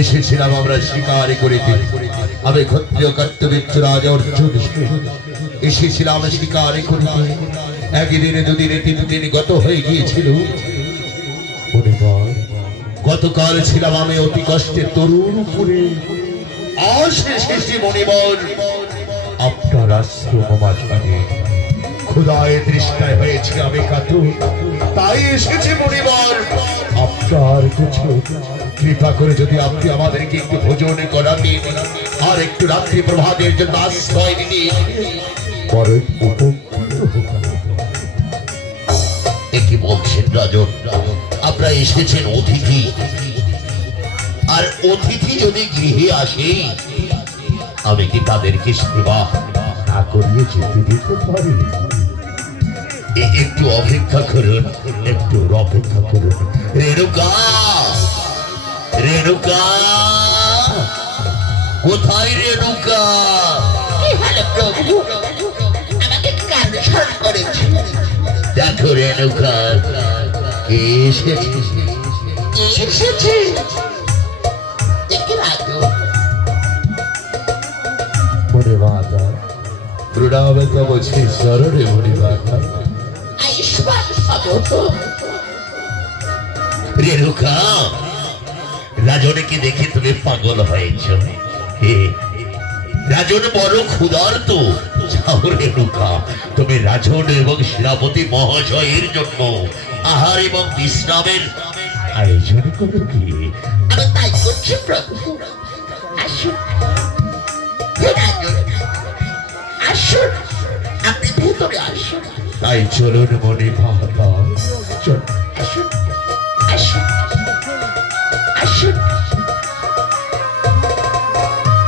এসেছিলাম আমরা শিকার করিতে। আমি ক্ষত্রিয় কর্তব্য রাজা অর্জুন। এসেছিলাম শিকার করিতে। একদিনে দুদিনে তিন দিন গত হয়ে গিয়েছিল। গতকাল ছিলাম আমি অতি কষ্টে তরুণ পুরে। আজ এসেছি মনিবর আপনার আশ্রম মাঝখানে ক্ষুদায় তৃষ্ণায় হয়েছে আমি কাতু। তাই এসেছি মনিবর। আপনার কিছু কৃপা করে যদি আপনি আমাদেরকে একটু ভোজন করাতেন, আর একটু রাত্রি প্রভাতের জন্য আশ্রয় দিতেন বড় উপকৃত বলছেন রাজন? আপনারা এসেছেন অতিথি। আর অতিথি যদি গৃহে আসে, আমি কি তাদেরকে সেবা না করিয়ে যেতে দিতে পারি? একটু অপেক্ষা করুন একটু অপেক্ষা করুন। রেণুকা রেণুকা কোথায় রেণুকা? হ্যালো প্রভু আমাকে কার স্মরণ করেছে। দেখো রেণুকা কে এসেছে? কে বলছি মাতা আয়ুষ্মান হব রেণুকা রাজনকে দেখে তুমি পাগল হয়েছ? রাজন বড় ক্ষুধার্ত। যাও রেণুকা তুমি রাজন এবং সেনাপতি মহাশয়ের জন্য আহার এবং বিশ্রামের আয়োজন করো কি? আমি তাই করছি প্রভু। আসুন। আসুন। তাই চলুন মনে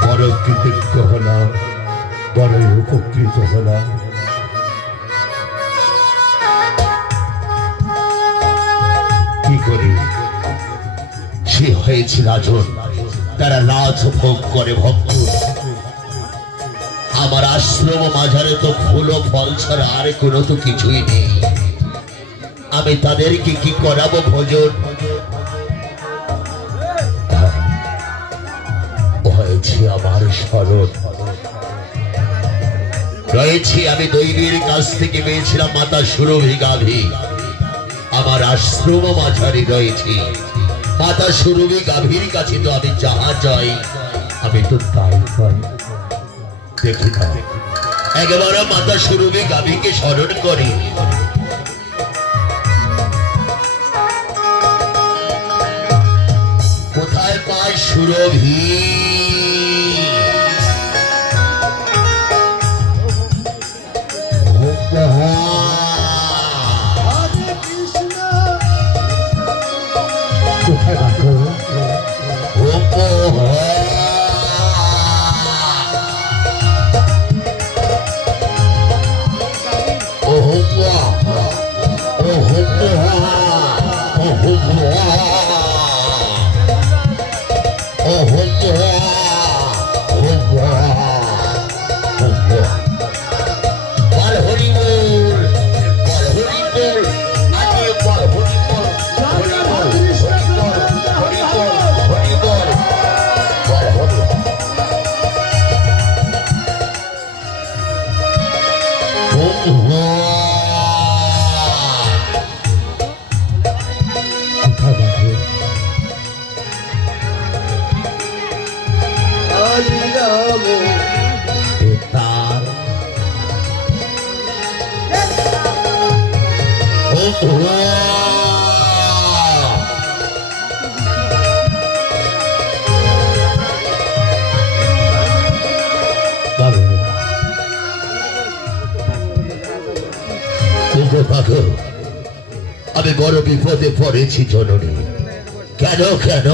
বড় কৃতজ্ঞ হলাম বড় উপকৃত হলাম কি করি? সে হয়েছে রাজন। তারা লাজ ভোগ করে ভক্ত। আমার আশ্রম মাঝারে তো ফুল ও ফল ছাড়া আর কোনো তো কিছুই নেই। আমি তাদেরকে কি করাবো ভোজন? আমার স্মরণ। রয়েছি, আমি দৈবীর কাছ থেকে পেয়েছিলাম মাতা সুরভি গাভী। আমার আশ্রম মাঝারি রয়েছে। মাতা সুরভি গাভীর কাছে তো আমি যাহা চাই, আমি তো তাই দেখি একবার একেবারে মাতা সুরূপে গাভীকে স্মরণ করি। কোথায় আমি বড় বিপদে পড়েছি জননী। কেন কেন?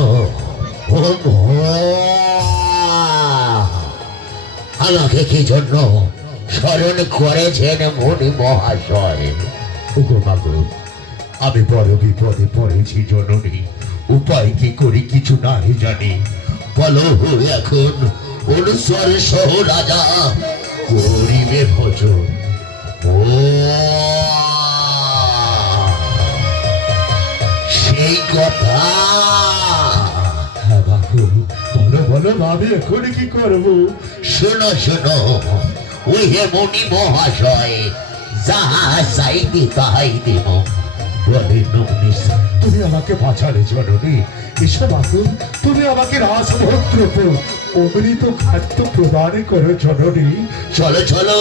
আমাকে কি জন্য স্মরণ করেছেন মণি মহাশয়? ওগো আমি বড় বিপদে পড়েছি জননী। উপায় কি করি কিছু নাই জানি। বলো এখন, অনুসর সহ রাজা, করিবে ভোজন ও সে এই কথা। হ্যাঁ বলো বলো, ভাবি, এখন কি করব? শোনো শোনো ওই হে মণি মহাশয় চাইবে তাহাই দেব বলে তুমি আমাকে বাঁচালে জননী, এসব তুমি আমাকে রাজভদ্র অমৃত খাদ্য প্রদান করো জননী। চলো চলো।